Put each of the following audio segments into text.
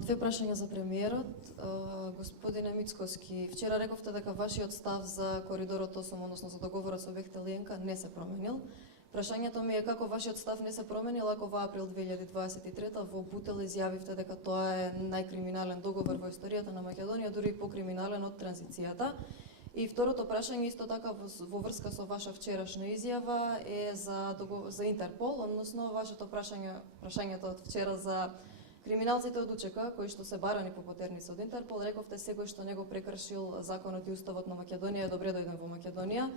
Две прашања за премиерот. Господине Мицкоски, вчера рековте дека вашиот став за коридорот 8, односно за договорот со Бехтел и ЕНКА не се променил. Прашањето ми е како вашиот став не се променил ако во април 2023 во Бутел изјавивте дека тоа е најкриминален договор во историјата на Македонија, дури и покриминален од транзицијата. И второто прашање исто така во врска со ваша вчерашна изјава е за Интерпол, односно вашето прашањето од вчера за криминалците од УЧК кои што се барани по потерници од Интерпол. Рековте секој што не го прекршил законот и уставот на Македонија е добре дојден во Македонија.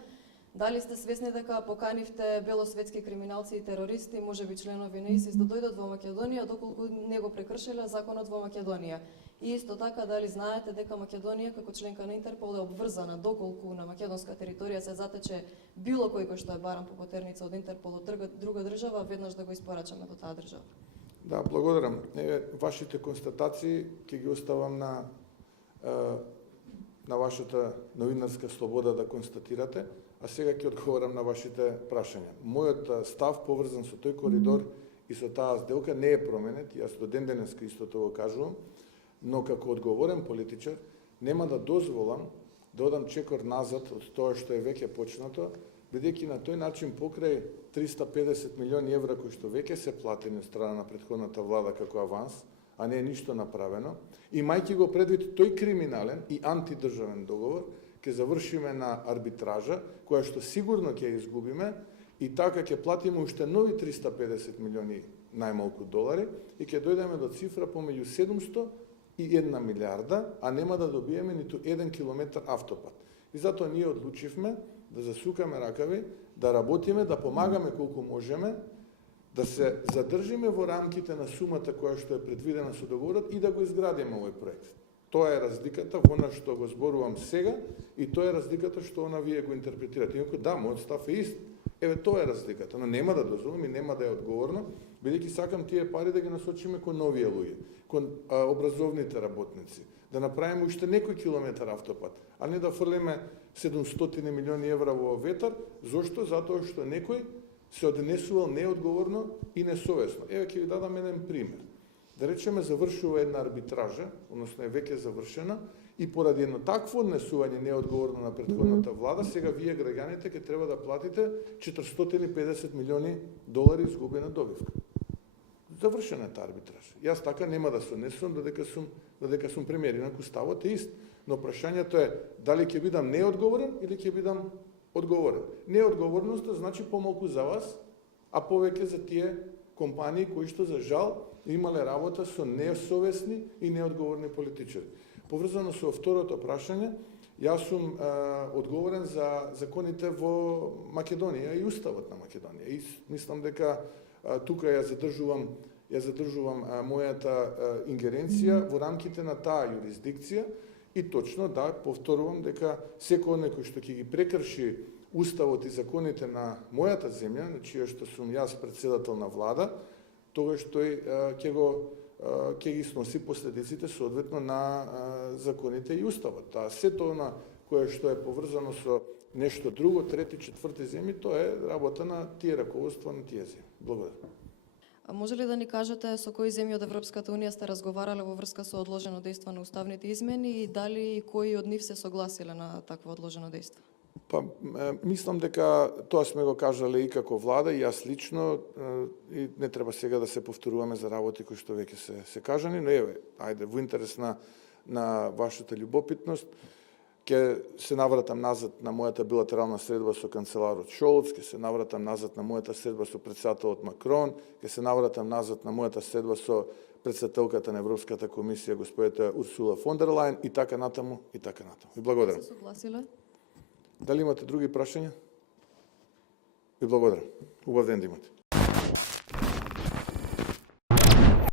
Дали сте свесни дека поканивте белосветски криминалци и терористи, можеби членови на ИСИС, да дојдат во Македонија доколку не го прекршиле законот во Македонија? И исто така, дали знаете дека Македонија како членка на Интерпол е обврзана доколку на македонска територија се затече било кој кој што е баран по потерница од Интерпол од друга држава, веднаш да го испорачаме до таа држава? Да, благодарам. Вашите констатации ќе ги оставам на вашата новинарска слобода да констатирате, а сега ќе одговорам на вашите прашања. Мојот став поврзан со тој коридор и со таа сделка не е променет, јас до ден денеска истото го кажувам, но како одговорен политичар нема да дозволам да одам чекор назад од тоа што е веќе почнато, бидејќи на тој начин покрај 350 милиони евра кои што веќе се платени од страна на претходната влада како аванс, а не е ништо направено, имајќи го предвид тој криминален и антидржавен договор, ќе завршиме на арбитража, која што сигурно ќе изгубиме, и така ќе платиме уште нови 350 милиони најмалку долари и ќе дојдеме до цифра помеѓу 700 и 1 милиарда, а нема да добиеме ниту 1 километар автопат. И затоа ние одлучивме да засукаме ракави, да работиме, да помагаме колку можеме, да се задржиме во рамките на сумата која што е предвидена со договорот и да го изградиме овој проект. Тоа е разликата во она што го зборувам сега и тоа е разликата што она вие го интерпретирате. Иако да, мојот став е ист. Еве тоа е разликата, но нема да дозволам и нема да е одговорно, бидејќи сакам тие пари да ги насочиме кон новија луѓе, кон образовните работници, да направиме уште некој километар автопат, а не да фрлиме 700 милиони евра во ветар. Зошто? Затоа што некој се однесувал неодговорно и несовесно. Еве ќе ви дадам еден пример. Да речеме завршува една арбитража, односно е веќе завршена, и поради едно такво однесување неодговорно на претходната влада, сега вие граѓаните ќе треба да платите 450 милиони долари изгубена добивка. Завршена е таа арбитража. Јас така нема да се однесувам додека сум премиер, инаку ставот е ист, но прашањето е дали ќе бидам неодговорен или ќе бидам одговорен. Неодговорноста значи помалку за вас, а повеќе за тие компании кои што за жал имале работа со несовесни и неодговорни политичари. Поврзано со второто прашање, јас сум одговорен за законите во Македонија и уставот на Македонија. И мислам дека тука ја задржувам мојата ингеренција во рамките на таа юрисдикција и точно да повторувам дека секој некој што ќе ги прекрши уставот и законите на мојата земја, на чија што сум јас председател на влада, тогаш тој ќе ги сноси последиците соодветно на законите и уставот. А сето она кое што е поврзано со нешто друго, трети, четврти земји, тоа е работа на тие раководства на тие земји. Благодарам. Може ли да ни кажете со кои земји од Европската унија сте разговарале во врска со одложено дејство на уставните измени и дали кои од нив се согласиле на такво одложено дејство? Мислам дека тоа сме го кажале и како влада, и јас лично, и не треба сега да се повторуваме за работи кои што веќе се кажани, но еве, ајде, во интерес на вашата љубопитност, ќе се навратам назад на мојата билатерална средба со канцеларот Шолц, ќе се навратам назад на мојата средба со председателот Макрон, ќе се навратам назад на мојата средба со председателката на Европската комисија господјата Урсула фон дер Лајен и така натаму и така натаму. Ви благодарам. Се согласиле? Дали имате други прашања? Ви благодарам. Убав ден да имате.